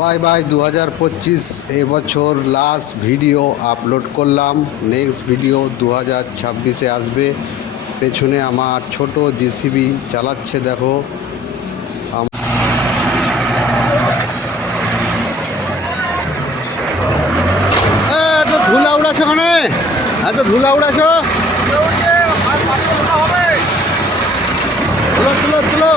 Bye bye 2025 এবছর last video upload করলাম। Next video 2026-এ আসবে। পেছনে আমার ছোট জেসিবি চালাচ্ছে, দেখো। এত ধুলা উড়াছো ওখানে, এত ধুলা উড়াছো। তুলো তুলো তুলো।